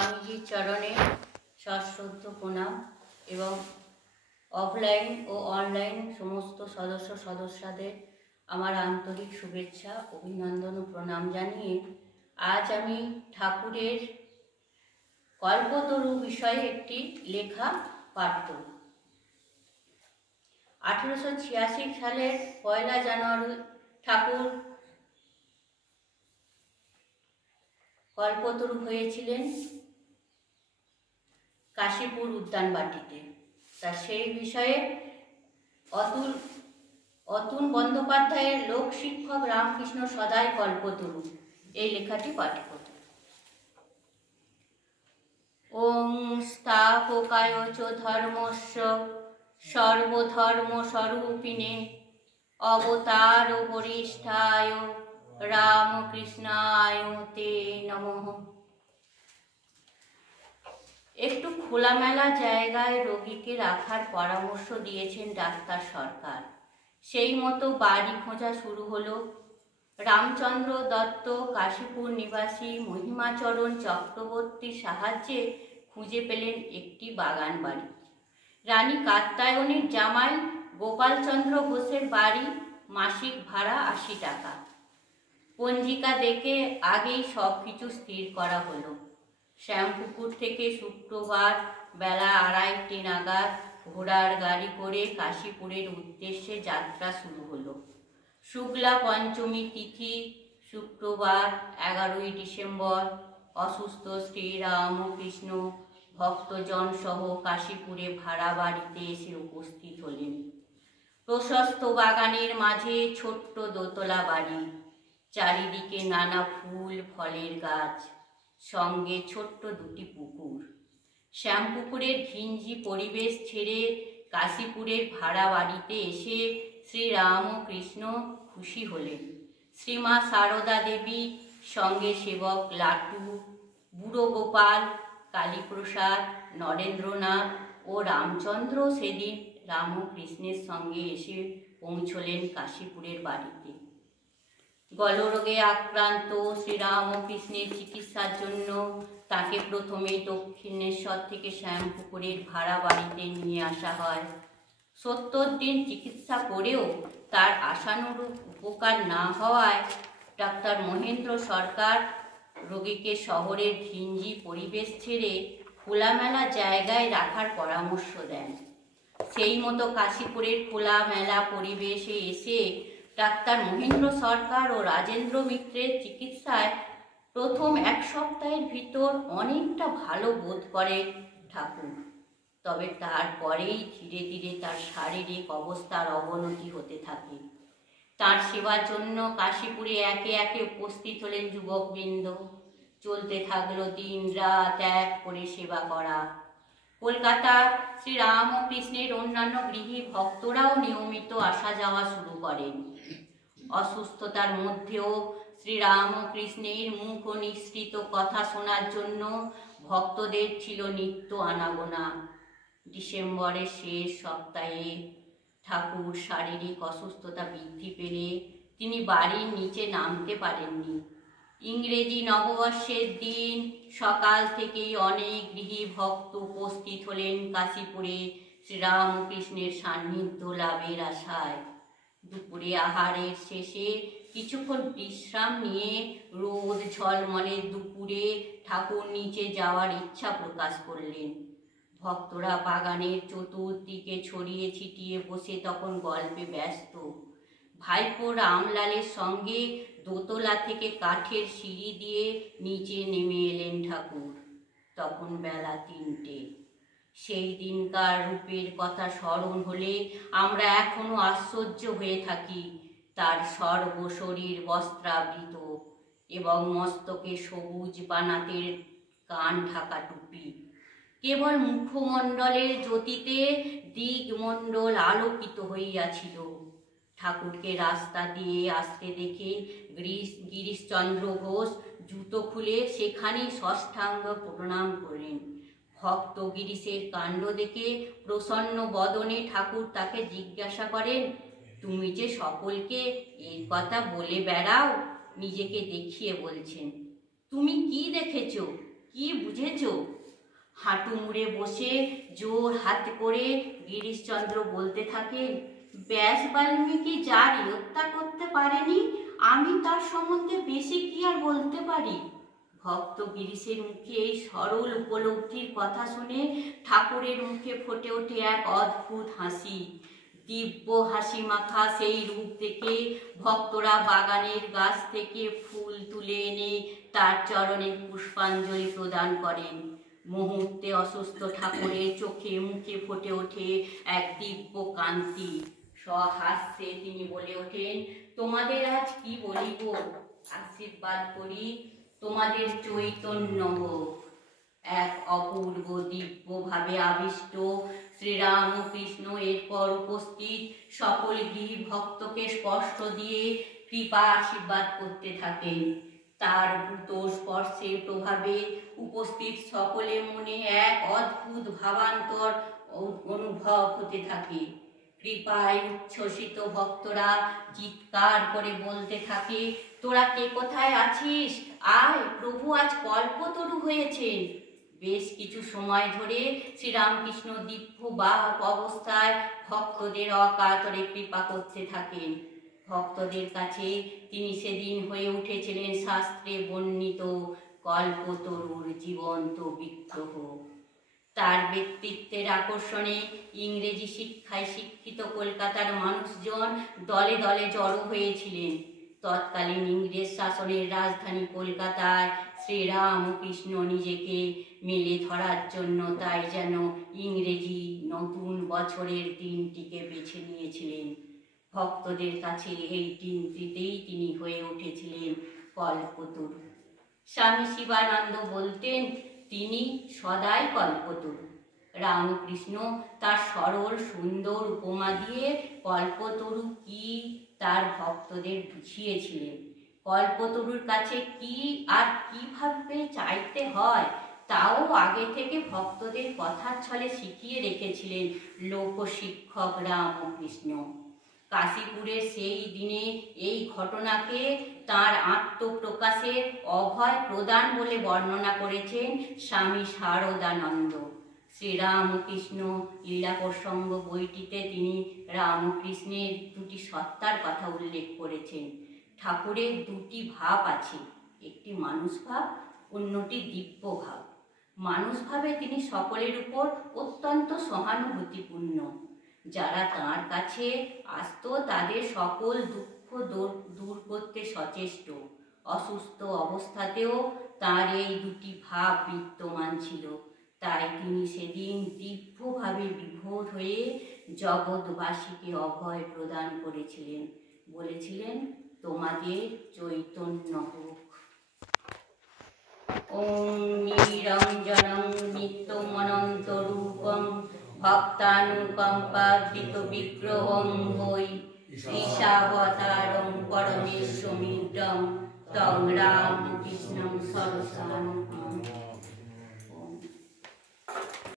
স্বামীজির চরণে সশ্রদ্ধ প্রণাম এবং অফলাইন ও অনলাইন সমস্ত সদস্যদের আমার আন্তরিক শুভেচ্ছা, অভিনন্দন ও প্রণাম জানিয়ে আজ আমি ঠাকুরের কল্পতরু বিষয়ে একটি লেখা পাঠ করব। 1886 সালের 1 জানুয়ারি ঠাকুর কল্পতরু হয়েছিলেন কাশীপুর উদ্যানবাটিতে। তা সেই বিষয়ে অতুল বন্দ্যোপাধ্যায়ের লোক শিক্ষক রামকৃষ্ণ সদাই কল্পতরু এই লেখাটি পাঠ করব। ওং স্থাপকায় চ ধর্মস্য সর্বধর্ম স্বরূপিণে অবতার বরিষ্ঠায় রামকৃষ্ণায় তে নমঃ। একটু খোলামেলা জায়গায় রোগীকে রাখার পরামর্শ দিয়েছেন ডাক্তার সরকার। সেই মতো বাড়ি খোঁজা শুরু হলো। রামচন্দ্র দত্ত কাশীপুর নিবাসী মহিমাচরণ চক্রবর্তীর সাহায্যে খুঁজে পেলেন একটি বাগান বাড়ি। রানী কাত্যায়নীর জামাই গোপালচন্দ্র ঘোষের বাড়ি, মাসিক ভাড়া 80 টাকা। পঞ্জিকা দেখে আগেই সব কিছু স্থির করা হলো। শ্যামপুকুর থেকে শুক্রবার বেলা 2:30 নাগাদ ঘোড়ার গাড়ি করে কাশীপুরের উদ্দেশ্যে যাত্রা শুরু হলো। শুক্লা পঞ্চমী তিথি, শুক্রবার 11ই ডিসেম্বর। অসুস্থ শ্রী রামকৃষ্ণ ভক্তজন সহ কাশীপুরে ভাড়া বাড়িতে এসে উপস্থিত হলেন। প্রশস্ত বাগানের মাঝে ছোট্ট দোতলা বাড়ি, চারিদিকে নানা ফুল ফলের গাছ, সঙ্গে ছোট্ট 2টি পুকুর। শ্যামপুকুরের ঘিঞ্জি পরিবেশ ছেড়ে কাশীপুরের ভাড়া বাড়িতে এসে শ্রী রামকৃষ্ণ খুশি হলেন। শ্রীমা সারদা দেবী, সঙ্গে সেবক লাটু, বুড়ো গোপাল, কালীপ্রসাদ, নরেন্দ্রনাথ ও রামচন্দ্র সেদিন রামকৃষ্ণের সঙ্গে এসে পৌঁছলেন কাশীপুরের বাড়িতে। গলরোগে আক্রান্ত শ্রীরামকৃষ্ণের চিকিৎসার জন্য তাকে প্রথমে দক্ষিণেশ্বর থেকে শ্যামপুকুরের ভাড়া বাড়িতে নিয়ে আসা হয়। 70 দিন চিকিৎসা করেও তার আশানুরূপ উপকার না হওয়ায় ডাক্তার মহেন্দ্র সরকার রোগীকে শহরের ঘিঞ্জি পরিবেশ ছেড়ে খোলামেলা জায়গায় রাখার পরামর্শ দেন। সেই মতো কাশীপুরের খোলামেলা পরিবেশে এসে ডাক্তার মহেন্দ্র সরকার ও রাজেন্দ্র মিত্রের চিকিৎসায় প্রথম 1 সপ্তাহের ভিতর অনেকটা ভালো বোধ করে ঠাকুর। তবে তারপরেই ধীরে ধীরে তার শারীরিক অবস্থার অবনতি হতে থাকে। তার সেবার জন্য কাশীপুরে একে একে উপস্থিত হলেন যুবকবৃন্দ। চলতে থাকলো দিন রাত এক করে সেবা করা। কলকাতার শ্রী রামকৃষ্ণের অন্যান্য গৃহী ভক্তরাও নিয়মিত আসা যাওয়া শুরু করেন। অসুস্থতার মধ্যেও শ্রী রামকৃষ্ণের মুখ নিঃসৃত কথা শোনার জন্য ভক্তদের ছিল নিত্য আনাগোনা। ডিসেম্বরের শেষ সপ্তাহে ঠাকুর শারীরিক অসুস্থতা বৃদ্ধি পেলে তিনি বাড়ির নিচে নামতে পারেননি। ইংরেজি নববর্ষের দিন সকাল থেকেই অনেক গৃহী ভক্ত উপস্থিত হলেন কাশীপুরে শ্রীরামকৃষ্ণের সান্নিধ্য লাভের আশায়। দুপুরে আহারের শেষে কিছুক্ষণ বিশ্রাম নিয়ে রোদ ঝলমলে দুপুরে ঠাকুর নিচে যাওয়ার ইচ্ছা প্রকাশ করলেন। ভক্তরা বাগানের চতুর্দিকে ছড়িয়ে ছিটিয়ে বসে তখন গল্পে ব্যস্ত। ভাইপো রামলালের সঙ্গে দোতলা থেকে কাঠের সিঁড়ি দিয়ে নিচে নেমে এলেন ঠাকুর। তখন বেলা 3টে। সেই দিনকার রূপের কথা স্মরণ হলে আমরা এখনো আশ্চর্য হয়ে থাকি। তার সর্বশরীর বস্ত্রাবৃত এবং মস্তকে সবুজ বানাতের কান ঢাকা টুপি। কেবল মুখমণ্ডলের জ্যোতিতে দিগমণ্ডল আলোকিত হইয়াছিল। ঠাকুরকে রাস্তা দিয়ে আসতে দেখে গিরিশচন্দ্র ঘোষ জুতো খুলে সেখানেই ষষ্ঠাঙ্গ প্রণাম করেন। ভক্ত গিরিশের কাণ্ড দেখে প্রসন্ন বদনে ঠাকুর তাকে জিজ্ঞাসা করেন, তুমি যে সকলকে এর কথা বলে বেড়াও, নিজেকে দেখিয়ে বলছেন, তুমি কি দেখেছ? কি বুঝেছ? হাঁটু মুড়ে বসে জোর হাত করে গিরিশচন্দ্র বলতে থাকেন, ব্যাস বাল্মীকি যার হত্যা করতে পারেনি, আমি তার সম্বন্ধে বেশি কি আর বলতে পারি? ভক্ত গিরিশের মুখে এই সরল উপলব্ধির কথা শুনে ঠাকুরের মুখে ফুটে ওঠে এক অদ্ভুত হাসি। দিব্য হাসি মাখা সেই রূপ দেখে ভক্তরা বাগানের গাছ থেকে ফুল তুলে এনে তার চরণে পুষ্পাঞ্জলি প্রদান করেন। মুহূর্তে অসুস্থ ঠাকুরের চোখে মুখে ফুটে ওঠে এক দিব্য কান্তি। সহাস্যে তিনি বলে ওঠেন, তোমাদের আজ কি বলিব, আশীর্বাদ করি তোমাদের চৈতন্য হোক। এক অপূর্ব দিব্যভাবে আবিষ্ট শ্রীরামকৃষ্ণ এরপর উপস্থিত সকল গৃহী ভক্তকে স্পর্শ দিয়ে কৃপা আশীর্বাদ করতে থাকেন। তার ভূত স্পর্শের প্রভাবে উপস্থিত সকলে মনে এক অদ্ভুত ভাবান্তর অনুভব হতে থাকে। কৃপায় উচ্ছ্বসিত ভক্তরা চিৎকার করে বলতে থাকে, তোরা কে কোথায় আছিস, আয়, প্রভু আজ কল্পতরু হয়েছেন। বেশ কিছু সময় ধরে শ্রীরামকৃষ্ণ দিব্য বাহক অবস্থায় ভক্তদের অকাতরে কৃপা করতে থাকেন। ভক্তদের কাছে তিনি সেদিন হয়ে উঠেছিলেন শাস্ত্রে বর্ণিত কল্পতরুর জীবন্ত বিগ্রহ। তার ব্যক্তিত্বের আকর্ষণে ইংরেজি শিক্ষায় শিক্ষিত কলকাতার মানুষজন দলে দলে জড়ো হয়েছিলেন। তৎকালীন ইংরেজ শাসনের রাজধানী কলকাতায় শ্রীরামকৃষ্ণ নিজেকে মেলে ধরার জন্য তাই যেন ইংরেজি নতুন বছরের দিনটিকে বেছে নিয়েছিলেন। ভক্তদের কাছে এই দিনটিতেই তিনি হয়ে উঠেছিলেন কল্পতরু। স্বামী শিবানন্দ বলতেন, তিনি সদাই কল্পতরু। রামকৃষ্ণ তার সরল সুন্দর উপমা দিয়ে কল্পতরু কি তার ভক্তদের বুঝিয়েছিলেন। কল্পতরুর কাছে কি আর কিভাবে চাইতে হয় তাও আগে থেকে ভক্তদের কথার ছলে শিখিয়ে রেখেছিলেন লোকশিক্ষক রামকৃষ্ণ। কাশীপুরের সেই দিনে এই ঘটনাকে তাঁর আত্মপ্রকাশের অভয় প্রদান বলে বর্ণনা করেছেন স্বামী শারদানন্দ। শ্রীরামকৃষ্ণ লীলা প্রসঙ্গ বইটিতে তিনি রামকৃষ্ণের দুটি সত্তার কথা উল্লেখ করেছেন। ঠাকুরের দুটি ভাব আছে, একটি মানুষ ভাব, অন্যটি দিব্য ভাব। মানুষ ভাবে তিনি সকলের উপর অত্যন্ত সহানুভূতিপূর্ণ। যারা তাঁর কাছে আসত তাদের সকল দুঃখ দূর করতে সচেষ্ট। অসুস্থ অবস্থাতেও তাঁর এই দুটি ভাব বিদ্যমান ছিল। তাই তিনি সেদিন দিব্যভাবে বিভোর হয়ে জগৎবাসীকে অভয় প্রদান করেছিলেন। বলেছিলেন, তোমাদের চৈতন্য হোক। ওম নিরঞ্জনং নিত্যমনন্তরূপং ভক্তানুকম্পাবৃত বিগ্রহং বৈ ঈশাবতারং পরমেশ্বরমিড্ডং তং রামকৃষ্ণং সরসানহং।